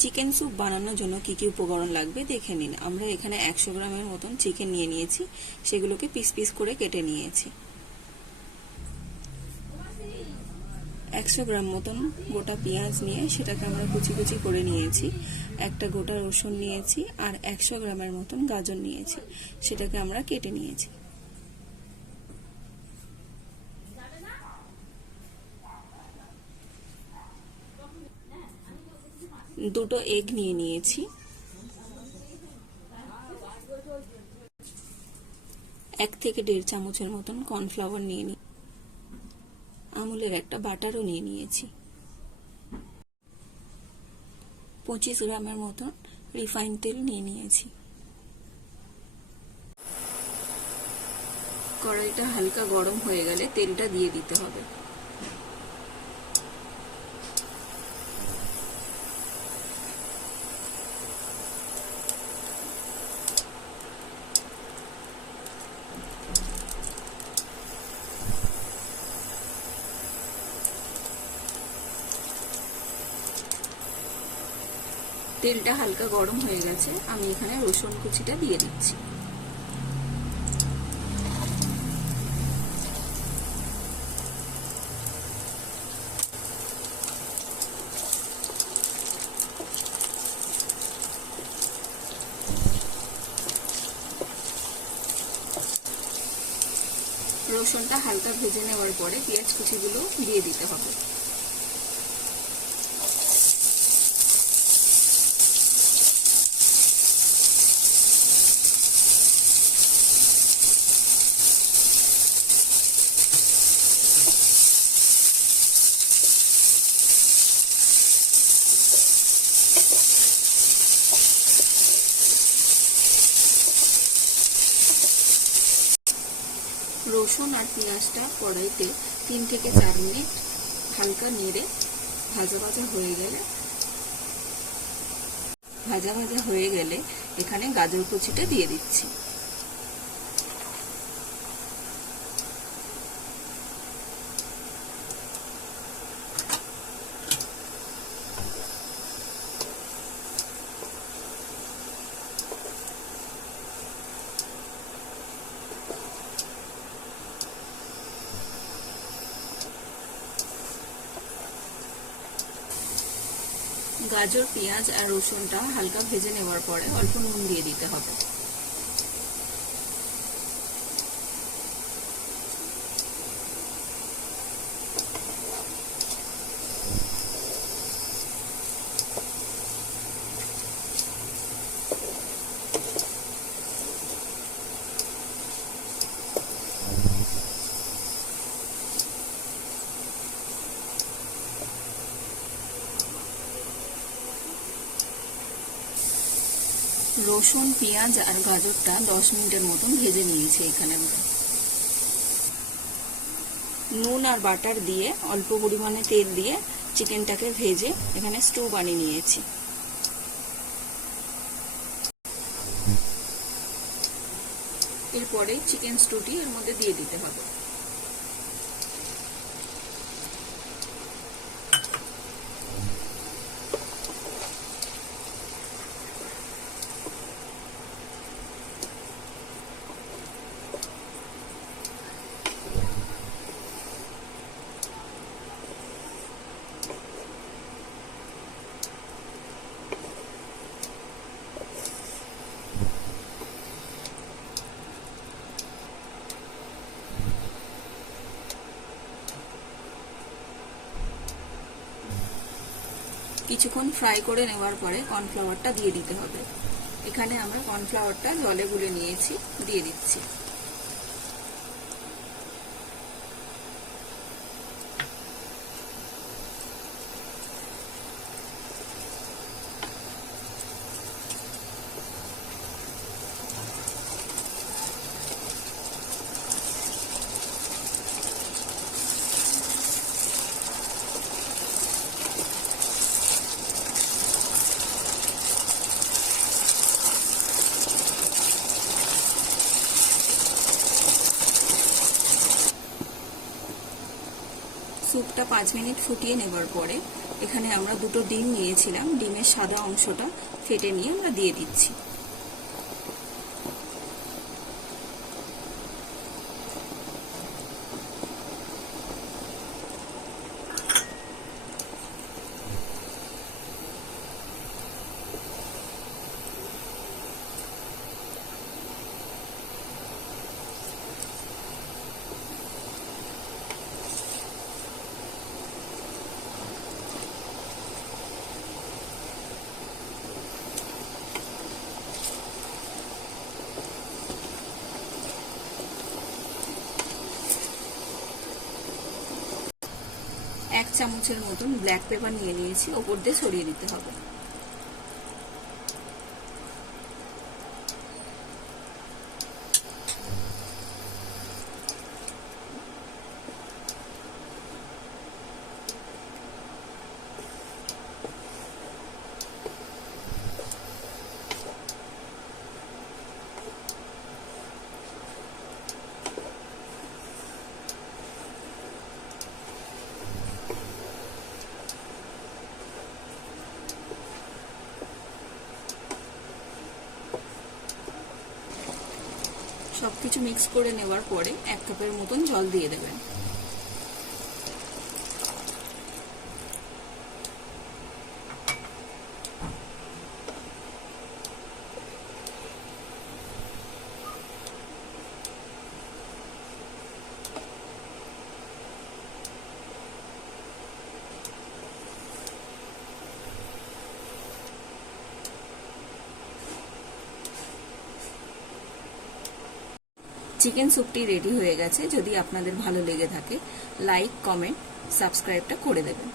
Chicken soup বানানোর জন্য কি কি উপকরণ লাগবে দেখে নিন। আমরা এখানে 100 গ্রামের মতন চিকেন নিয়ে নিয়েছি, সেগুলোকে পিস পিস করে কেটে নিয়েছি। 100 গ্রাম মতন গোটা পেঁয়াজ নিয়ে সেটাকে আমরা কুচি কুচি করে নিয়েছি। একটা গোটা রসুন নিয়েছি আর 100 গ্রামের মতন গাজর নিয়েছি, সেটাকে আমরা কেটে নিয়েছি। দুটো এগ নিয়ে নিয়েছি। 1 থেকে 1.5 চামচের মতন কর্নফ্লাওয়ার নিয়ে নিই। আমুলের একটা বাটারও নিয়ে নিয়েছি। 25 গ্রামের মতন রিফাইন তেল নিয়ে নিয়েছি। কড়াইটা হালকা গরম হয়ে গেলে তেলটা দিয়ে দিতে হবে। তেলটা হালকা গরম হয়ে গেছে, আমি এখানে রসুন কুচিটা দিয়ে দিচ্ছি। রসুনটা হালকা ভেজে নেওয়ার পরে পেঁয়াজ কুচিগুলো দিয়ে দিতে হবে। রসুন আর পেঁয়াজটা কড়াইতে 3 থেকে 4 মিনিট হালকা নেড়ে ভাজা ভাজা হয়ে গেলে এখানে গাজর কুচিটা দিয়ে দিচ্ছি। গাজর, পেঁয়াজ আর রসুনটা হালকা ভেজে নেওয়ার পরে অল্প নুন দিয়ে দিতে হবে। রসুন, পেঁয়াজ আর গাজরটা 10 মিনিটের মতন ভেজে নিয়েছি। এখানে আমরা নুন আর বাটার দিয়ে অল্প পরিমাণে তেল দিয়ে চিকেনটাকে ভেজে এখানে স্টু বানিয়ে নিয়েছি। এরপরে চিকেন স্টুটি এর মধ্যে দিয়ে দিতে হবে। কিছুক্ষণ ফ্রাই করে নেওয়ার পরে কর্নফ্লাওয়ারটা দিয়ে দিতে হবে। এখানে আমরা কর্নফ্লাওয়ারটা জলে গুলে নিয়েছি, দিয়ে দিচ্ছি। স্যুপটা 5 মিনিট ফুটিয়ে নেবার পরে এখানে আমরা দুটো ডিম নিয়েছিলাম, ডিমের সাদা অংশটা ফেটে নিয়ে আমরা দিয়ে দিচ্ছি। এক চামচের মতন ব্ল্যাক পেপার নিয়ে নিয়েছি, ওপর দিয়ে ছড়িয়ে দিতে হবে। সবকিছু মিক্স করে নেওয়ার পরে 1 কাপের মতন জল দিয়ে দেবেন। চিকেন স্যুপটি রেডি হয়ে গেছে। যদি আপনাদের ভালো লেগে থাকে লাইক, কমেন্ট, সাবস্ক্রাইবটা করে দেবেন।